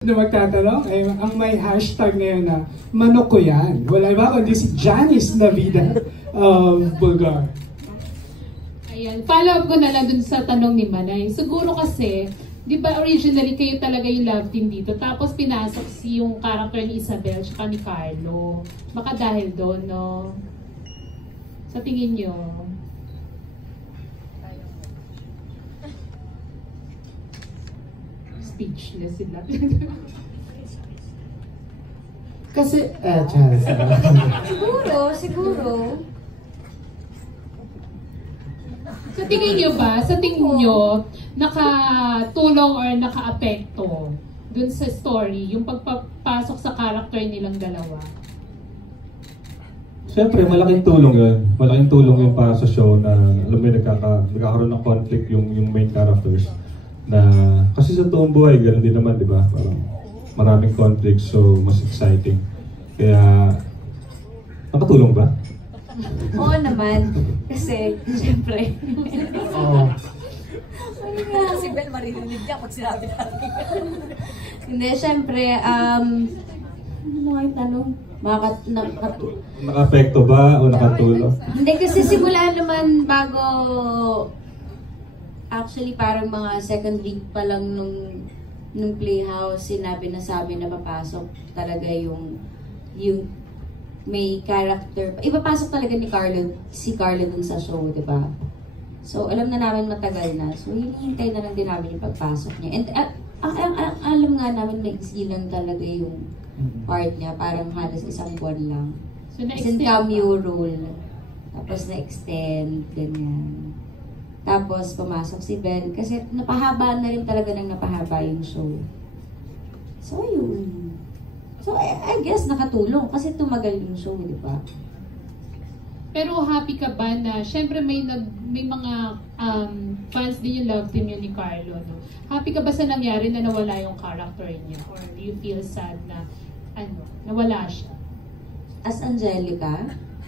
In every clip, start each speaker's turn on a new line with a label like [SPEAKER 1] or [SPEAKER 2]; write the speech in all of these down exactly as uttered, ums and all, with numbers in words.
[SPEAKER 1] na magtatanong, eh, ang may hashtag ngayon na manok ko yan. Wala ba kundi si Janice Navida of Bulgar.
[SPEAKER 2] Ayan, follow up ko na lang dun sa tanong ni Manay. Siguro kasi, di ba originally kayo talaga yung love team dito, tapos pinasok si yung character ni Isabel tsaka ni Carlo. Baka dahil doon, no? Sa tingin nyo? Speechless sila.
[SPEAKER 1] Kasi, eh, Janice.
[SPEAKER 3] Siguro, siguro.
[SPEAKER 2] Sa tingin nyo ba, sa tingin nyo, nakatulong or nakaapekto dun sa story, yung pagpapasok sa character nilang dalawa?
[SPEAKER 4] Siyempre, malaking tulong yun. Malaking tulong yun para sa show na alam mo yun, nagkaka, nagkakaroon ng conflict yung, yung main characters. Na, kasi sa toong buhay, gano'n din naman, di ba? Parang maraming conflict, so mas exciting. Kaya, nakatulong ba?
[SPEAKER 3] Oo naman. Kasi, syempre.
[SPEAKER 1] Oo.
[SPEAKER 3] Si Bel maririnig niya pag sinabi natin. Hindi, syempre, um, ano nga yung tanong? Makat, nakat,
[SPEAKER 4] Naka-apekto ba o nakatulong?
[SPEAKER 3] Hindi, kasi simula naman bago, actually parang mga second week pa lang nung, nung Playhouse, sinabi na sa amin na papasok talaga yung, yung may character, ipapasok talaga ni Carlo, si Carlo dun sa show, di ba? So, alam na namin matagal na. So, hinihintay na lang din namin yung pagpasok niya. And, uh, ang, ang, ang, alam nga namin, may lang talaga yung part niya. Parang halos isang buwan lang.
[SPEAKER 2] So,
[SPEAKER 3] As in cameo role. Tapos na-extend, ganyan. Tapos, pumasok si Ben. Kasi napahaba na rin talaga ng napahaba yung show. So, yun. So, I, I guess nakatulong. Kasi tumagal yung show, di ba?
[SPEAKER 2] Pero happy ka ba na, syempre may nag, may mga um, fans din yung love team yun ni Carlo, no? Happy ka ba sa nangyari na nawala yung character niya? Or do you feel sad na, ano, nawala siya?
[SPEAKER 3] As Angelica?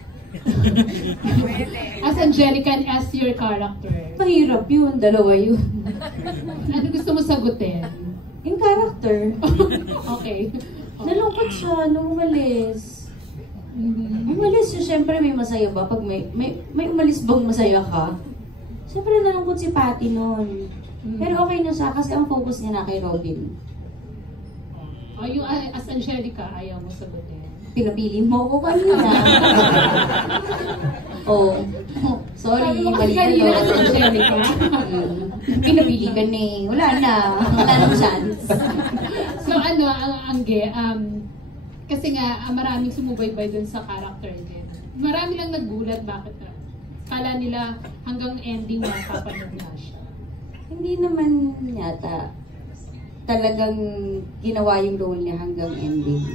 [SPEAKER 2] As Angelica and as your character?
[SPEAKER 3] Mahirap yun, dalawa yun.
[SPEAKER 2] Ano gusto mo sagutin?
[SPEAKER 3] Yung character.
[SPEAKER 2] Okay.
[SPEAKER 3] Nalungkot siya, nung umalis.
[SPEAKER 2] Mm-hmm.
[SPEAKER 3] Umalis siya, syempre may masaya ba? Pag may, may, may umalis bang masaya ka? Syempre nalungkot si Patty noon.
[SPEAKER 2] Mm-hmm.
[SPEAKER 3] Pero okay na siya kasi ang focus niya na kay Robin.
[SPEAKER 2] O yung uh, as Angelica, ayaw mo sagutin?
[SPEAKER 3] Pinapili mo ko kanina. Oh, sorry, mali ka
[SPEAKER 2] Kanina as
[SPEAKER 3] to.
[SPEAKER 2] Angelica.
[SPEAKER 3] Hmm. Pinapili ka na eh. Wala na. Wala nang chance.
[SPEAKER 2] So ano, ang Angge, um, kasi nga uh, maraming sumubaybay dun sa character din. Marami lang nagulat bakit na. Kala nila hanggang ending na papanood na siya.
[SPEAKER 3] Hindi naman yata talagang ginawa yung role niya hanggang ending.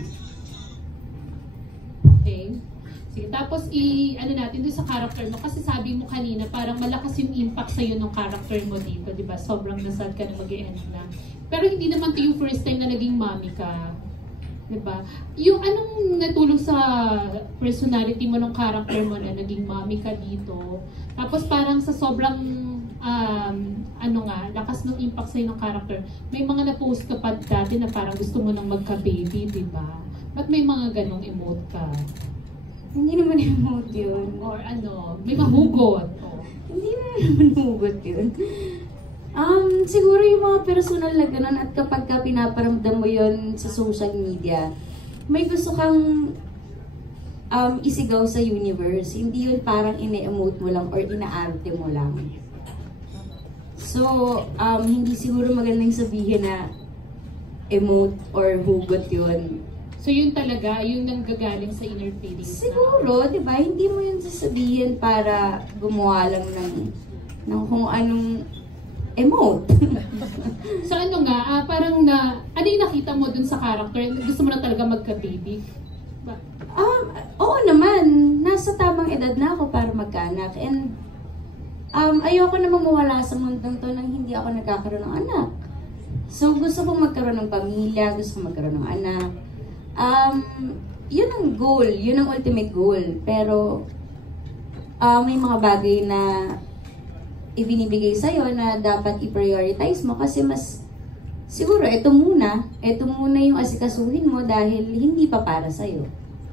[SPEAKER 2] Okay? Sige, tapos i ano natin doon sa character mo kasi sabi mo kanina parang malakas yung impact sa iyo ng character mo dito, 'di ba? Sobrang nasad ka na mag-e-end na. Pero hindi naman 'to yung first time na naging mommy ka. 'Di ba? Yung anong natulong sa personality mo ng character mo na naging mommy ka dito? Tapos parang sa sobrang um, ano nga, lakas ng impact sa iyo ng character. May mga na-post ka pa dati na parang gusto mo nang magka-baby, 'di ba? Ba't may mga ganong emote ka?
[SPEAKER 3] Hindi naman emote yun.
[SPEAKER 2] Or ano, may mahugot. Oh.
[SPEAKER 3] Hindi naman hugot yun. Um, siguro yung mga personal na ganun at kapag ka pinaparamdam mo yun sa social media, may gusto kang um, isigaw sa universe. Hindi yun parang ine-emote mo lang or inaarte mo lang. So, um, hindi siguro magandang sabihin na emote or hugot yun.
[SPEAKER 2] So yun talaga, yung nanggagaling sa inner feelings.
[SPEAKER 3] Siguro, di ba? Hindi mo yun sasabihin para gumawa lang ng, ng kung anong emote.
[SPEAKER 2] So ano nga, ah, parang na, ano yung nakita mo dun sa character? Gusto mo na talaga magka-baby? Ba?
[SPEAKER 3] Um, oo naman. Nasa tamang edad na ako para magkaanak. And um, ayoko namang mawala sa mundong to nang hindi ako nagkakaroon ng anak. So gusto kong magkaroon ng pamilya, gusto kong magkaroon ng anak. Um, yun ang goal, yun ang ultimate goal. Pero, uh, may mga bagay na ibinibigay sa'yo na dapat i-prioritize mo kasi mas siguro ito muna, ito muna yung asikasuhin mo dahil hindi pa para sa'yo.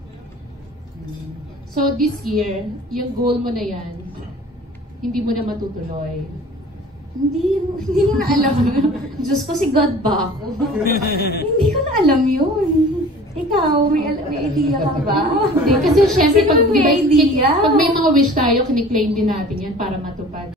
[SPEAKER 2] So this year, yung goal mo na yan, hindi mo na matutuloy.
[SPEAKER 3] Hindi, hindi mo na alam yun. Diyos ko, si God ba ako? Hindi ko na alam yun. Ikaw, may, al- may idea ka ba?
[SPEAKER 2] Hindi, kasi syempre,
[SPEAKER 3] Sino
[SPEAKER 2] pag,
[SPEAKER 3] may idea?
[SPEAKER 2] pag may mga wish tayo, kiniklaim din natin yan para matupad.